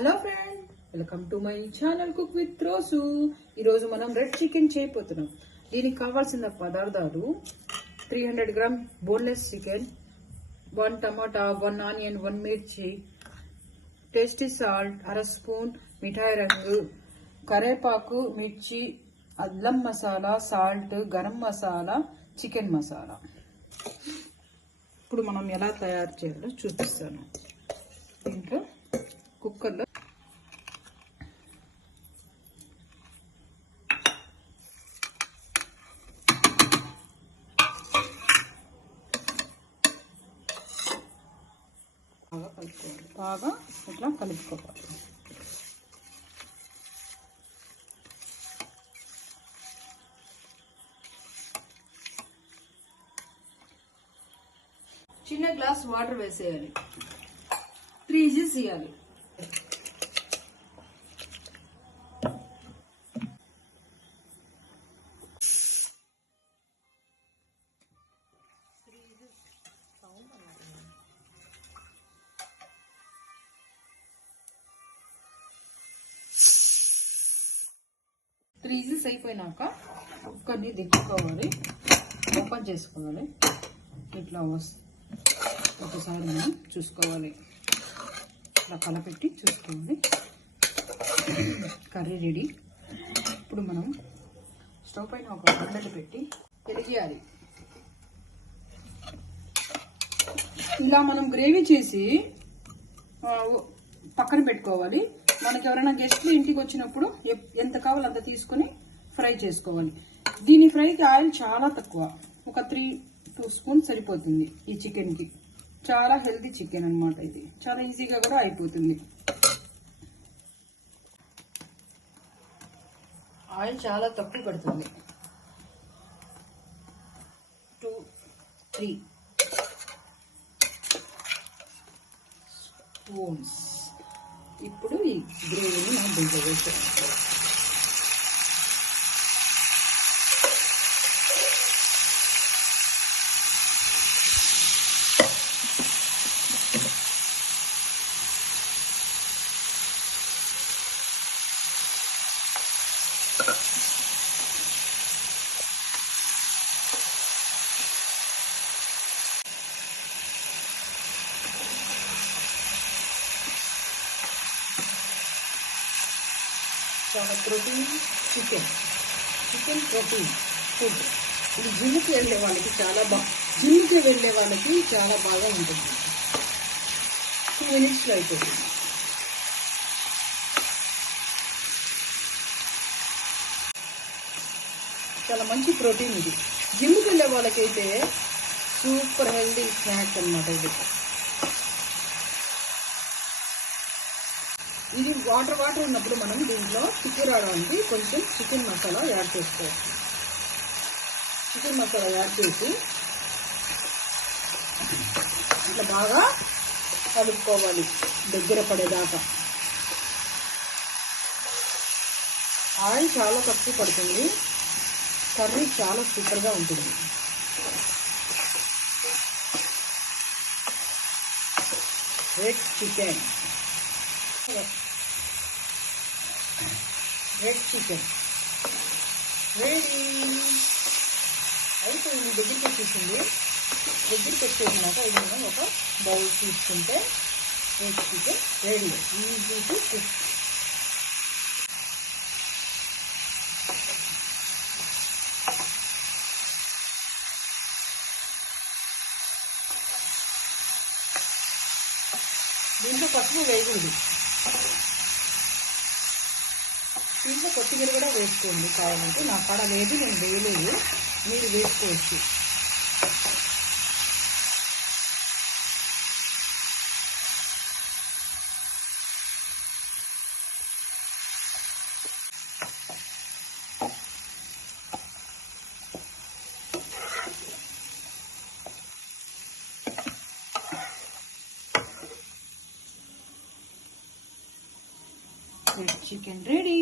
Hello friend, welcome to my channel cook with రోజు. ఈరోజు మనం రెడ్ చికెన్ చేయబోతున్నాం. దీనికి కావాల్సిన పదార్థాలు 300 గ్రామ్ బోన్లెస్ చికెన్, 1 టమాటా, 1 ఆనియన్, 1 మిర్చి, టేస్టీ సాల్ట్, 1/2 స్పూన్ మిఠాయి రంగు, కరేపాకు, మిర్చి, అల్లం మసాలా, సాల్ట్, గరం మసాలా, చికెన్ మసాలా. ఇప్పుడు మనం ఎలా తయారు చేయాలో చూపిస్తాను. దీంట్లో కుక్కర్లో బాగా ఇట్లా కలుపుకోవాలి. చిన్న గ్లాస్ వాటర్ వేసేయాలి. 3 విజిల్స్ ఇవ్వాలి. త్రీ విజిల్స్ అయిపోయినాక కుక్కర్ని దిక్కుకోవాలి, ఓపెన్ చేసుకోవాలి. ఇట్లా ఒకసారి మనం చూసుకోవాలి, ఇట్లా కలపెట్టి చూసుకోవాలి. Curry ready. ఇప్పుడు మనం స్టవ్ పైన ఒక బండలు పెట్టి వెలిగియాలి. ఇలా మనం గ్రేవీ చేసి పక్కన పెట్టుకోవాలి. మనకి ఎవరైనా గెస్ట్లు ఇంటికి వచ్చినప్పుడు ఎంత కావాలో అంత తీసుకుని ఫ్రై చేసుకోవాలి. దీని ఫ్రైకి ఆయిల్ చాలా తక్కువ, ఒక 3-2 స్పూన్స్ సరిపోతుంది. ఈ చికెన్కి చాలా హెల్తీ చికెన్ అన్నమాట. ఇది చాలా ఈజీగా కూడా అయిపోతుంది. ఆయిల్ చాలా తక్కువ పడుతుంది, 2-3 స్పూన్స్. ఇప్పుడు ఈ గ్రేవీని మనం దీంట్లో వేస్తాం. చాలా ప్రోటీన్ చికెన్ ప్రోటీన్ ఫుడ్. ఇది జిమ్కి వెళ్ళే వాళ్ళకి చాలా బాగా ఉంటుంది. 2 మినిట్స్లో అయిపోతుంది. చాలా మంచి ప్రోటీన్ ఇది. జిమ్కి వెళ్ళే వాళ్ళకైతే సూపర్ హెల్తీ స్నాక్స్ అన్నమాట. ఇది వాటర్ ఉన్నప్పుడు మనం దీంట్లో చికెన్ రావడానికి కొంచెం చికెన్ మసాలా యాడ్ చేసుకోవచ్చు. చికెన్ మసాలా యాడ్ చేసి ఇట్లా బాగా కలుపుకోవాలి దగ్గర పడేదాకా. ఆయిల్ చాలా తక్కువ పడుతుంది, కర్రీ చాలా సూపర్గా ఉంటుంది. రెడ్ చికెన్ రెడీ అయిపోయింది. దగ్గరికి వచ్చేసినాక ఇది మనం ఒక బౌల్ తీసుకుంటే red chicken ready. Easy to cook. దీంట్లో పసుపు వేయకూడదు. దీంట్లో కొత్తిమీర కూడా వేసుకోండి కావాలంటే. నా కాడ లేదు, నేను వేయలేదు, మీరు వేసుకోవచ్చు. Chicken ready.